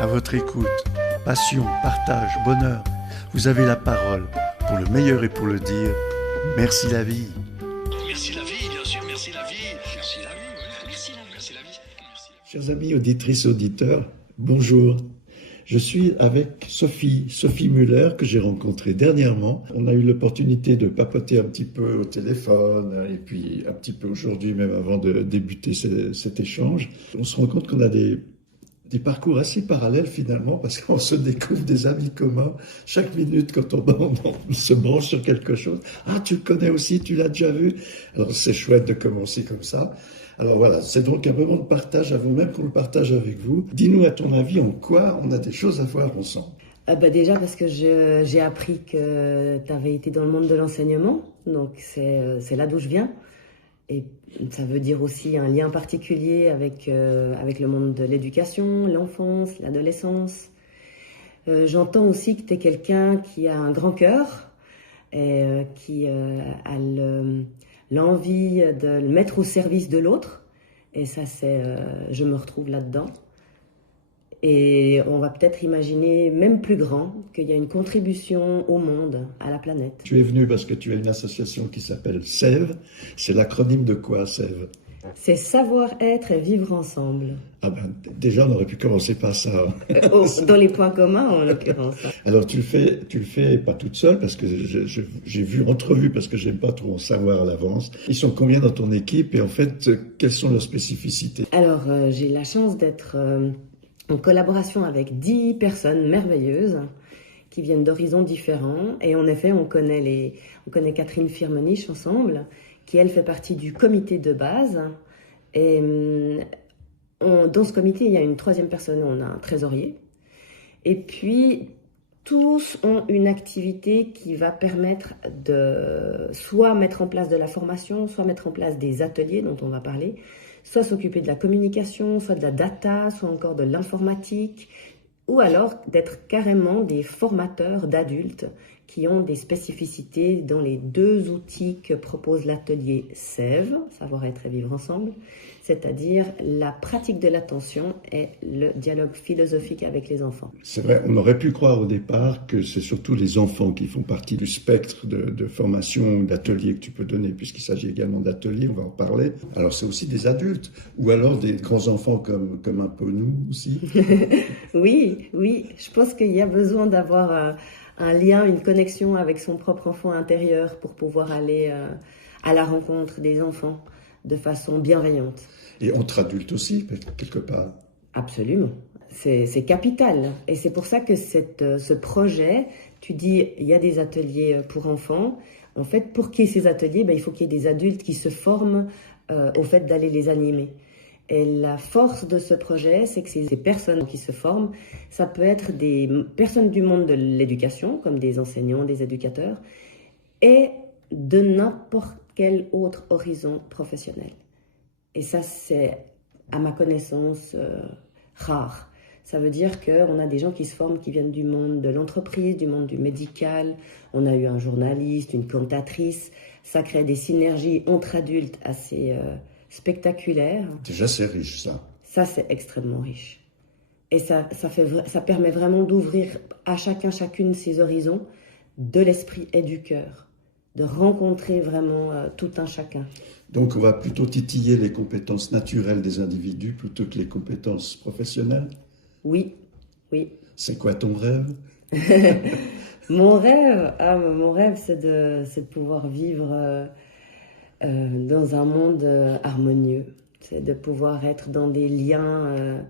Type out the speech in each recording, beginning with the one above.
à votre écoute. Passion, partage, bonheur. Vous avez la parole pour le meilleur et pour le dire. Merci la vie. Merci la vie, bien sûr, merci la vie. Merci la vie, oui. Merci la vie, merci la vie. Merci la vie. Chers amis auditrices, auditeurs, bonjour. Je suis avec Sophie Muller, que j'ai rencontrée dernièrement. On a eu l'opportunité de papoter un petit peu au téléphone, et puis un petit peu aujourd'hui, même avant de débuter cet échange. On se rend compte qu'on a des parcours assez parallèles finalement, parce qu'on se découvre des amis communs chaque minute quand on se branche sur quelque chose. Ah, tu le connais aussi, tu l'as déjà vu. Alors c'est chouette de commencer comme ça. Alors voilà, c'est donc un moment de partage avant même qu'on le partage avec vous. Dis-nous à ton avis en quoi on a des choses à voir ensemble. Déjà parce que j'ai appris que tu avais été dans le monde de l'enseignement, donc c'est là d'où je viens. Et ça veut dire aussi un lien particulier avec le monde de l'éducation, l'enfance, l'adolescence. J'entends aussi que tu es quelqu'un qui a un grand cœur et qui a l'envie de le mettre au service de l'autre. Et ça, je me retrouve là-dedans. Et on va peut-être imaginer, même plus grand, qu'il y a une contribution au monde, à la planète. Tu es venu parce que tu as une association qui s'appelle SEV. C'est l'acronyme de quoi, SEV? C'est savoir-être et vivre ensemble. Ah ben, déjà, on aurait pu commencer par ça. Dans les points communs, en l'occurrence. Alors, tu le fais pas toute seule, parce que j'ai entrevu, parce que j'aime pas trop en savoir à l'avance. Ils sont combien dans ton équipe et en fait, quelles sont leurs spécificités? Alors, j'ai la chance d'être en collaboration avec 10 personnes merveilleuses qui viennent d'horizons différents. Et en effet, on connaît Catherine Firmenich ensemble, qui elle fait partie du comité de base. Et dans ce comité, il y a une troisième personne, on a un trésorier. Et puis, tous ont une activité qui va permettre de soit mettre en place de la formation, soit mettre en place des ateliers dont on va parler, soit s'occuper de la communication, soit de la data, soit encore de l'informatique, ou alors d'être carrément des formateurs d'adultes qui ont des spécificités dans les 2 outils que propose l'atelier SEV, savoir-être et vivre ensemble, c'est-à-dire la pratique de l'attention et le dialogue philosophique avec les enfants. C'est vrai, on aurait pu croire au départ que c'est surtout les enfants qui font partie du spectre de formation, d'ateliers que tu peux donner, puisqu'il s'agit également d'ateliers, on va en parler. Alors c'est aussi des adultes, ou alors des grands-enfants comme un peu nous aussi. Oui, je pense qu'il y a besoin d'avoir un lien, une connexion avec son propre enfant intérieur pour pouvoir aller à la rencontre des enfants de façon bienveillante. Et entre adultes aussi, quelque part. Absolument, c'est capital. Et c'est pour ça que ce projet, tu dis, il y a des ateliers pour enfants. En fait, pour qu'il y ait ces ateliers, il faut qu'il y ait des adultes qui se forment au fait d'aller les animer. Et la force de ce projet, c'est que ces personnes qui se forment, ça peut être des personnes du monde de l'éducation, comme des enseignants, des éducateurs, et de n'importe quel autre horizon professionnel. Et ça, c'est, à ma connaissance, rare. Ça veut dire qu'on a des gens qui se forment, qui viennent du monde de l'entreprise, du monde du médical. On a eu un journaliste, une cantatrice. Ça crée des synergies entre adultes assez spectaculaire. Déjà, c'est riche, ça. Ça, c'est extrêmement riche. Et ça permet vraiment d'ouvrir à chacune ses horizons, de l'esprit et du cœur, de rencontrer vraiment tout un chacun. Donc, on va plutôt titiller les compétences naturelles des individus plutôt que les compétences professionnelles? Oui. C'est quoi ton rêve? Mon rêve, c'est de pouvoir vivre dans un monde harmonieux. C'est de pouvoir être dans des liens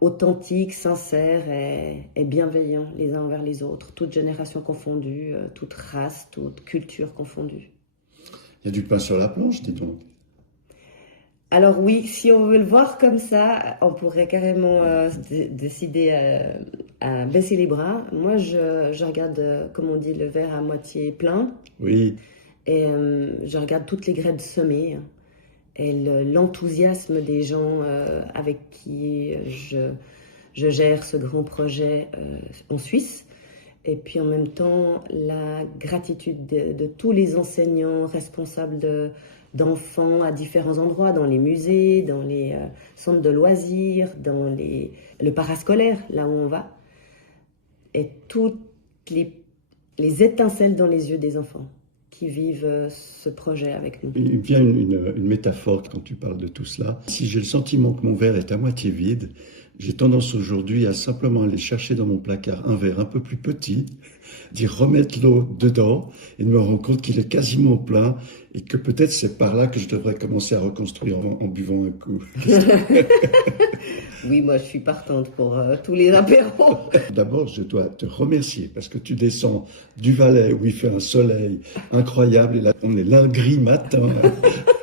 authentiques, sincères et bienveillants les uns envers les autres, toutes générations confondues, toute race, toute culture confondue. Il y a du pain sur la planche, dis donc. Alors oui, si on veut le voir comme ça, on pourrait carrément décider à baisser les bras. Moi, je regarde, comme on dit, le verre à moitié plein. Oui. Et je regarde toutes les graines semées et l'enthousiasme des gens avec qui je gère ce grand projet en Suisse. Et puis en même temps, la gratitude de tous les enseignants responsables d'enfants à différents endroits, dans les musées, dans les centres de loisirs, dans le parascolaire, là où on va. Et toutes les étincelles dans les yeux des enfants qui vivent ce projet avec nous. Il me vient une métaphore quand tu parles de tout cela. Si j'ai le sentiment que mon verre est à moitié vide, j'ai tendance aujourd'hui à simplement aller chercher dans mon placard un verre un peu plus petit, d'y remettre l'eau dedans et de me rendre compte qu'il est quasiment plein et que peut-être c'est par là que je devrais commencer à reconstruire en buvant un coup. Oui, moi je suis partante pour tous les apéros. D'abord, je dois te remercier parce que tu descends du Valais où il fait un soleil incroyable et là on est là gris matin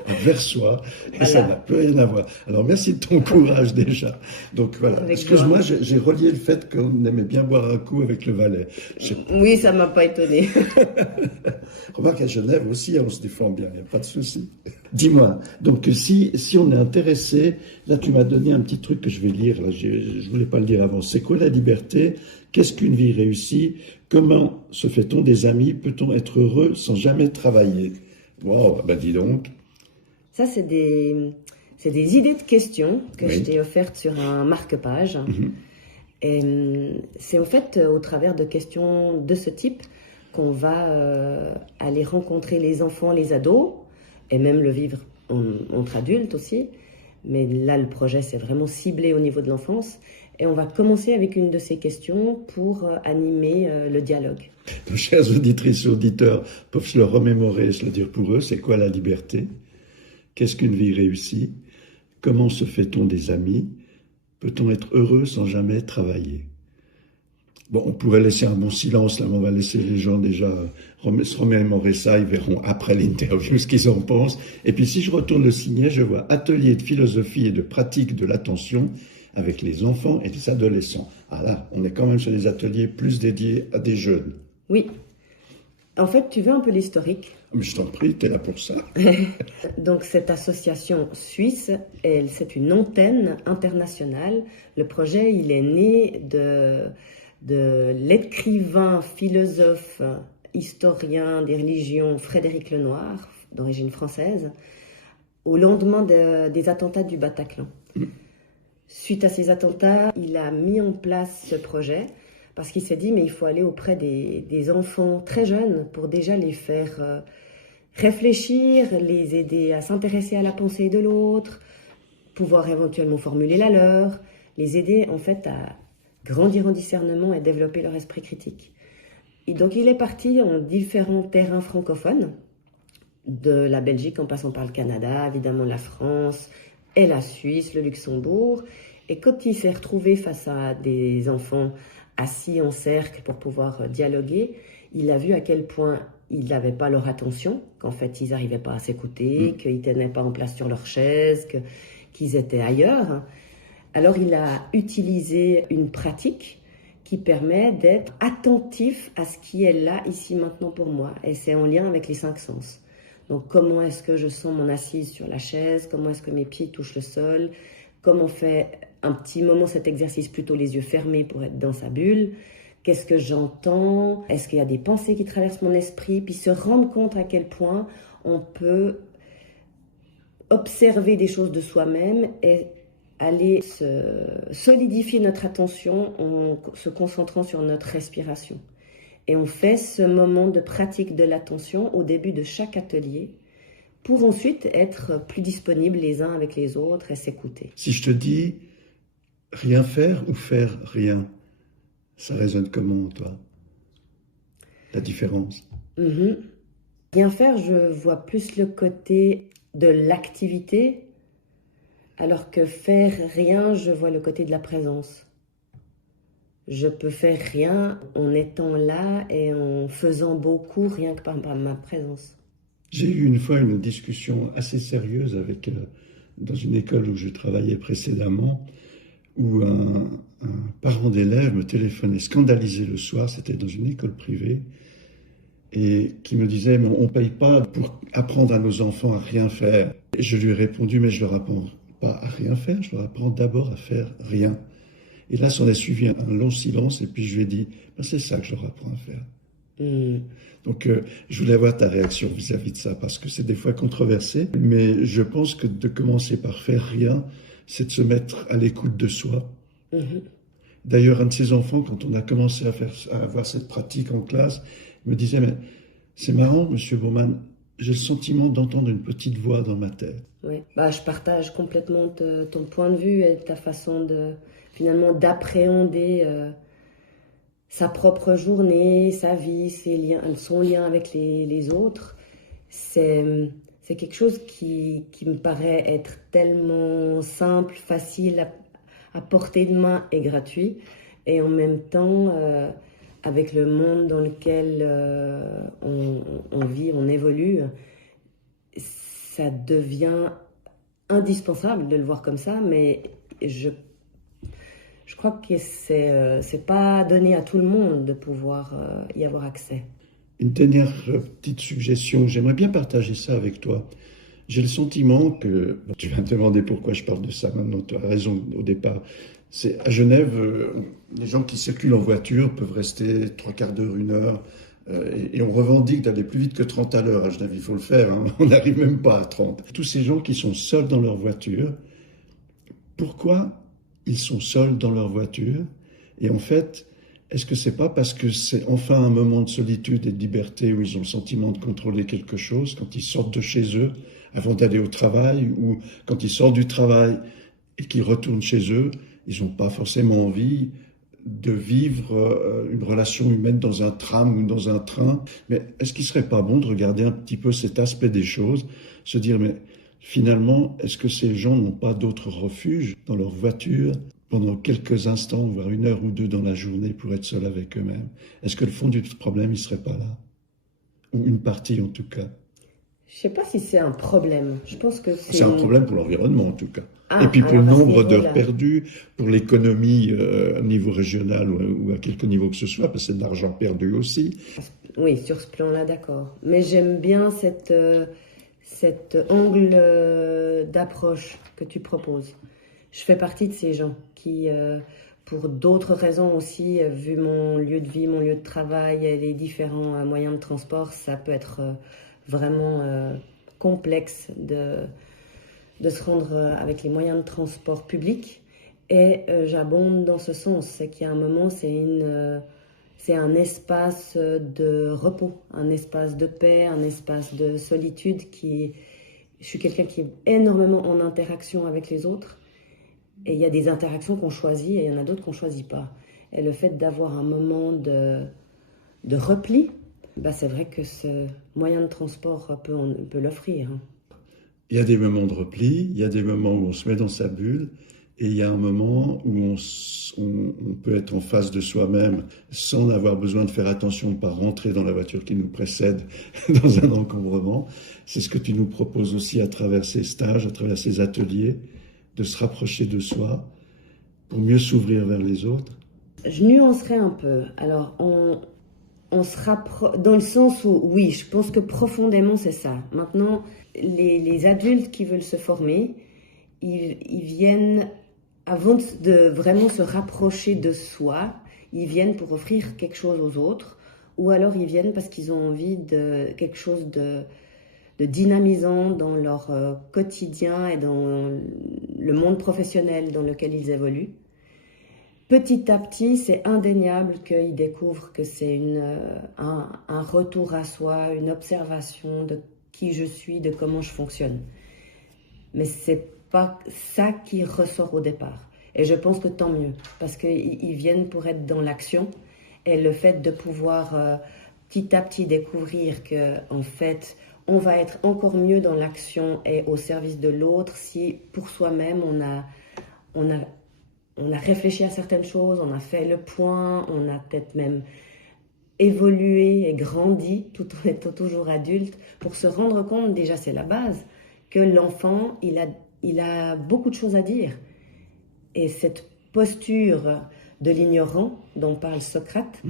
à Versoix et voilà. Ça n'a plus rien à voir. Alors merci de ton courage déjà. Donc voilà, excuse-moi, j'ai relié le fait qu'on aimait bien boire un coup avec le Valais. Oui, ça m'a pas étonné. Remarque, à Genève aussi, on se défend bien, il n'y a pas de souci. Dis-moi, donc si on est intéressé, là tu m'as donné un petit truc que je vais lire, là, je ne voulais pas le dire avant. C'est quoi la liberté? Qu'est-ce qu'une vie réussie? Comment se fait-on des amis? Peut-on être heureux sans jamais travailler? Wow, bah dis donc. Ça, c'est des idées de questions que je t'ai offertes sur un marque-page. Mm-hmm. Et c'est en fait au travers de questions de ce type qu'on va aller rencontrer les enfants, les ados, et même le vivre entre adultes aussi. Mais là, le projet, c'est vraiment ciblé au niveau de l'enfance. Et on va commencer avec une de ces questions pour animer le dialogue. Nos chères auditrices et auditeurs peuvent se le remémorer, se le dire pour eux. C'est quoi la liberté? Qu'est-ce qu'une vie réussie? Comment se fait-on des amis? Peut-on être heureux sans jamais travailler? Bon, on pourrait laisser un bon silence, là, mais on va laisser les gens déjà se remémorer ça, ils verront après l'interview ce qu'ils en pensent. Et puis si je retourne le signet, je vois atelier de philosophie et de pratique de l'attention avec les enfants et les adolescents. Ah là, on est quand même sur des ateliers plus dédiés à des jeunes. Oui. En fait, tu veux un peu l'historique? Mais je t'en prie, t'es là pour ça. Donc cette association suisse, c'est une antenne internationale. Le projet, il est né de l'écrivain, philosophe, historien des religions Frédéric Lenoir, d'origine française, au lendemain des attentats du Bataclan. Suite à ces attentats, il a mis en place ce projet parce qu'il s'est dit mais il faut aller auprès des enfants très jeunes pour déjà les faire réfléchir, les aider à s'intéresser à la pensée de l'autre, pouvoir éventuellement formuler la leur, les aider en fait à grandir en discernement et développer leur esprit critique. Et donc il est parti en différents terrains francophones, de la Belgique en passant par le Canada, évidemment la France et la Suisse, le Luxembourg. Et quand il s'est retrouvé face à des enfants assis en cercle pour pouvoir dialoguer, il a vu à quel point ils n'avaient pas leur attention, qu'en fait ils n'arrivaient pas à s'écouter, qu'ils ne tenaient pas en place sur leur chaise, qu'ils étaient ailleurs. Alors il a utilisé une pratique qui permet d'être attentif à ce qui est là, ici, maintenant pour moi. Et c'est en lien avec les 5 sens. Donc comment est-ce que je sens mon assise sur la chaise? Comment est-ce que mes pieds touchent le sol? Comment on fait un petit moment cet exercice plutôt les yeux fermés pour être dans sa bulle? Qu'est-ce que j'entends? Est-ce qu'il y a des pensées qui traversent mon esprit? Puis se rendre compte à quel point on peut observer des choses de soi-même et aller solidifier notre attention en se concentrant sur notre respiration. Et on fait ce moment de pratique de l'attention au début de chaque atelier pour ensuite être plus disponibles les uns avec les autres et s'écouter. Si je te dis rien faire ou faire rien, ça résonne comment, toi? La différence? Rien faire, je vois plus le côté de l'activité, alors que faire rien, je vois le côté de la présence. Je peux faire rien en étant là et en faisant beaucoup, rien que par ma présence. J'ai eu une fois une discussion assez sérieuse dans une école où je travaillais précédemment, où un parent d'élève me téléphonait scandalisé le soir, c'était dans une école privée, et qui me disait « mais on ne paye pas pour apprendre à nos enfants à rien faire ». Et je lui ai répondu « mais je leur apprends pas à rien faire, je leur apprends d'abord à faire rien ». Et là, s'en est suivi un long silence, et puis je lui ai dit ben, « c'est ça que je leur apprends à faire, Mm. Donc, je voulais avoir ta réaction vis-à-vis de ça, parce que c'est des fois controversé, mais je pense que de commencer par faire rien, c'est de se mettre à l'écoute de soi. Mhm. D'ailleurs, un de ses enfants, quand on a commencé à avoir cette pratique en classe, me disait, mais c'est marrant, Monsieur Baumann, j'ai le sentiment d'entendre une petite voix dans ma tête. Oui, bah, je partage complètement ton point de vue et ta façon finalement d'appréhender sa propre journée, sa vie, ses liens, son lien avec les autres. C'est quelque chose qui me paraît être tellement simple, facile à portée de main et gratuit. Et en même temps, avec le monde dans lequel on vit, on évolue, ça devient indispensable de le voir comme ça, mais je crois que c'est pas donné à tout le monde de pouvoir y avoir accès. Une dernière petite suggestion, j'aimerais bien partager ça avec toi. J'ai le sentiment que, bon, tu vas me demander pourquoi je parle de ça maintenant, tu as raison au départ. C'est à Genève, les gens qui circulent en voiture peuvent rester 3/4 d'heure, 1 heure, et on revendique d'aller plus vite que 30 à l'heure. À Genève, il faut le faire, hein, on n'arrive même pas à 30. Tous ces gens qui sont seuls dans leur voiture, pourquoi ils sont seuls dans leur voiture? Et en fait, est-ce que c'est pas parce que c'est enfin un moment de solitude et de liberté où ils ont le sentiment de contrôler quelque chose quand ils sortent de chez eux avant d'aller au travail, ou quand ils sortent du travail et qu'ils retournent chez eux, ils n'ont pas forcément envie de vivre une relation humaine dans un tram ou dans un train. Mais est-ce qu'il ne serait pas bon de regarder un petit peu cet aspect des choses, se dire, mais finalement, est-ce que ces gens n'ont pas d'autre refuge dans leur voiture pendant quelques instants, voire 1 heure ou 2 dans la journée pour être seuls avec eux-mêmes? Est-ce que le fond du problème, il ne serait pas là? Ou une partie en tout cas? Je sais pas si c'est un problème. Je pense que c'est un problème pour l'environnement en tout cas. Ah, et puis pour le alors, à ce nombre d'heures niveau-là. perdues, pour l'économie à niveau régional ou à quelque niveau que ce soit, parce que c'est de l'argent perdu aussi. Oui, sur ce plan-là, d'accord. Mais j'aime bien cet angle d'approche que tu proposes. Je fais partie de ces gens qui, pour d'autres raisons aussi, vu mon lieu de vie, mon lieu de travail et les différents moyens de transport, ça peut être vraiment complexe de se rendre avec les moyens de transport publics. Et j'abonde dans ce sens. C'est qu'il y a un moment, c'est un espace de repos, un espace de paix, un espace de solitude. Je suis quelqu'un qui est énormément en interaction avec les autres. Et il y a des interactions qu'on choisit et il y en a d'autres qu'on ne choisit pas. Et le fait d'avoir un moment de repli, bah c'est vrai que ce moyen de transport peut l'offrir. Il y a des moments de repli, il y a des moments où on se met dans sa bulle, et il y a un moment où on peut être en face de soi-même sans avoir besoin de faire attention de ne pas rentrer dans la voiture qui nous précède dans un encombrement. C'est ce que tu nous proposes aussi à travers ces stages, à travers ces ateliers, de se rapprocher de soi pour mieux s'ouvrir vers les autres. Je nuancerais un peu. Alors, on se rapproche dans le sens où, oui, je pense que profondément c'est ça. Maintenant, les adultes qui veulent se former, ils viennent, avant de vraiment se rapprocher de soi, ils viennent pour offrir quelque chose aux autres, ou alors ils viennent parce qu'ils ont envie de quelque chose de dynamisant dans leur quotidien et dans le monde professionnel dans lequel ils évoluent. Petit à petit, c'est indéniable qu'ils découvrent que c'est un retour à soi, une observation de qui je suis, de comment je fonctionne. Mais c'est pas ça qui ressort au départ. Et je pense que tant mieux, parce qu'ils viennent pour être dans l'action. Et le fait de pouvoir petit à petit découvrir que, en fait, on va être encore mieux dans l'action et au service de l'autre si pour soi-même on a réfléchi à certaines choses, on a fait le point, on a peut-être même évolué et grandi tout en étant toujours adulte pour se rendre compte, déjà c'est la base, que l'enfant il a beaucoup de choses à dire. Et cette posture de l'ignorant dont parle Socrate,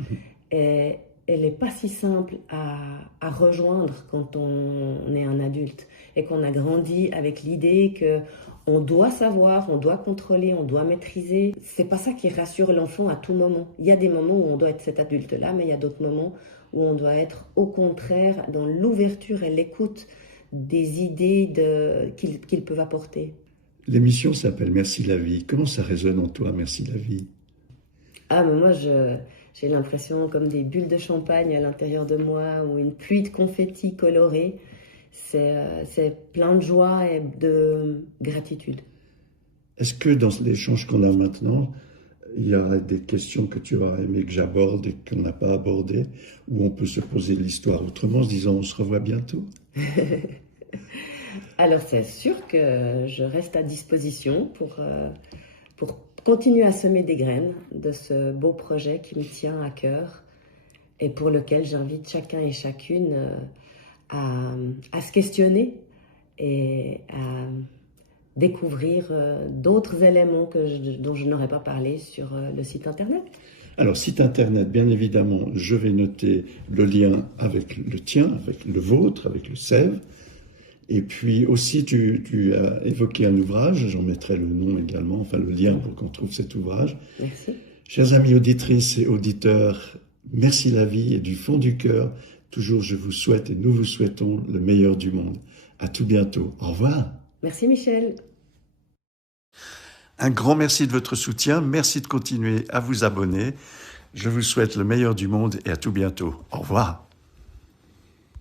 elle n'est pas si simple à rejoindre quand on est un adulte et qu'on a grandi avec l'idée qu'on doit savoir, on doit contrôler, on doit maîtriser. C'est pas ça qui rassure l'enfant à tout moment. Il y a des moments où on doit être cet adulte-là, mais il y a d'autres moments où on doit être au contraire dans l'ouverture et l'écoute des idées qu'ils peuvent apporter. L'émission s'appelle Merci la vie. Comment ça résonne en toi, Merci la vie? Ah, mais moi, j'ai l'impression comme des bulles de champagne à l'intérieur de moi ou une pluie de confettis colorés. C'est plein de joie et de gratitude. Est-ce que dans l'échange qu'on a maintenant, il y a des questions que tu aurais aimé que j'aborde et qu'on n'a pas abordées, où on peut se poser l'histoire autrement en se disant on se revoit bientôt? Alors c'est sûr que je reste à disposition pour continuer à semer des graines de ce beau projet qui me tient à cœur et pour lequel j'invite chacun et chacune à se questionner et à découvrir d'autres éléments dont je n'aurais pas parlé sur le site internet. Alors, site internet, bien évidemment, je vais noter le lien avec le tien, avec le vôtre, avec le Sève. Et puis aussi, tu as évoqué un ouvrage, j'en mettrai le nom également, enfin le lien pour qu'on trouve cet ouvrage. Merci. Chers amis auditrices et auditeurs, merci la vie et du fond du cœur, toujours je vous souhaite et nous vous souhaitons le meilleur du monde. À tout bientôt. Au revoir. Merci Michel. Un grand merci de votre soutien. Merci de continuer à vous abonner. Je vous souhaite le meilleur du monde et à tout bientôt. Au revoir.